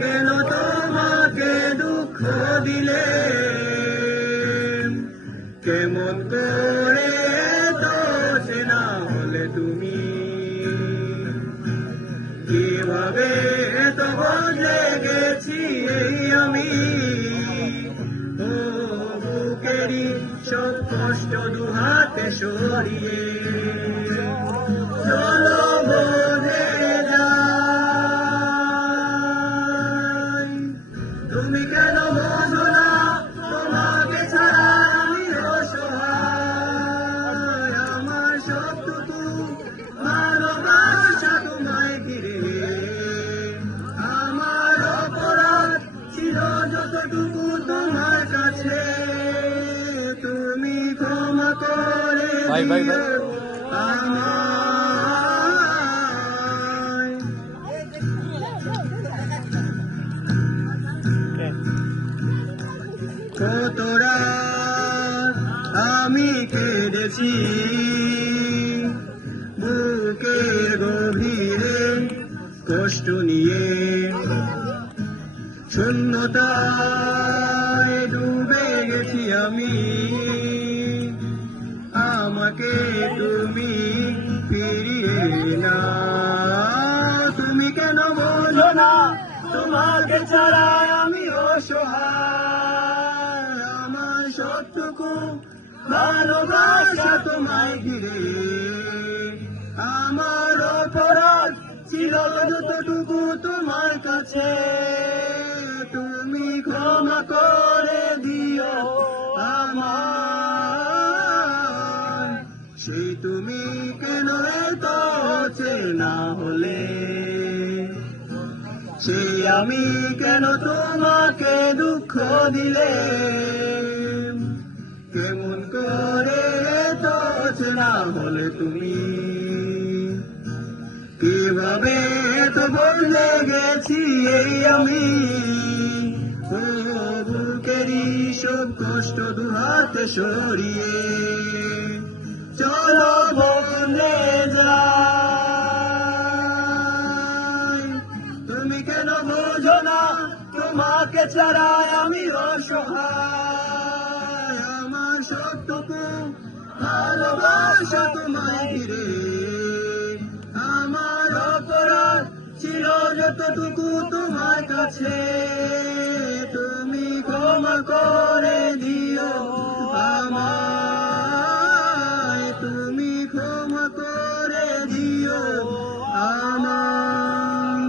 কেন তোমাকে দুঃখ দিলে, কেমন করে তো চেনা হলে তুমি, কিভাবে তো বদলে গেছি এই আমি। ও বুকেরই সব কষ্ট দুহাতে সরিয়ে চলো বলে যাই। তুমি কেন বোঝো না তোমাকে ছাড়া আমি অসহায়, আমার সবটুকু ভালোবাসা তোমায় ঘিরে, আমার অপরাধ ছিল যতটুকু তোমার কাছে, তুমি ক্ষমা করে দিও আমায়। কত রাত আমি কেঁদেছি বুকের গভীরে কষ্ট নিয়ে, শূন্যতায় ডুবে গেছি আমি, আমাকে তুমি ফিরিয়ে না। তুমি কেন বোঝো না তোমাকে ছাড়া আমি অসহায়, আমার সবটুকু ভালোবাসা তোমায় ঘিরে, আমার অপরাধ ছিল যতটুকু তোমার কাছে, তুমি ক্ষমা করে দিও আমায়। সেই তুমি কেন এত চেনা হলে, সেই আমি কেন তোমাকে দুঃখ দিলে, কেমন করে তো চেনা হলে তুমি, কিভাবে তো বদলে গেছি এই আমি। ও বুকেরই সব কষ্ট দুহাতে সরিয়ে চলো বলে যাই। তুমি কেন বোঝো না তোমাকে ছাড়া আমি অসহায়, আমার সবটুকু ভালোবাসা তোমায় ঘিরে, আমার অপরাধ ছিল যতটুকু তোমার কাছে, তুমি ক্ষমা করে দিও আমায়, তুমি ক্ষমা করে দিও আমায়।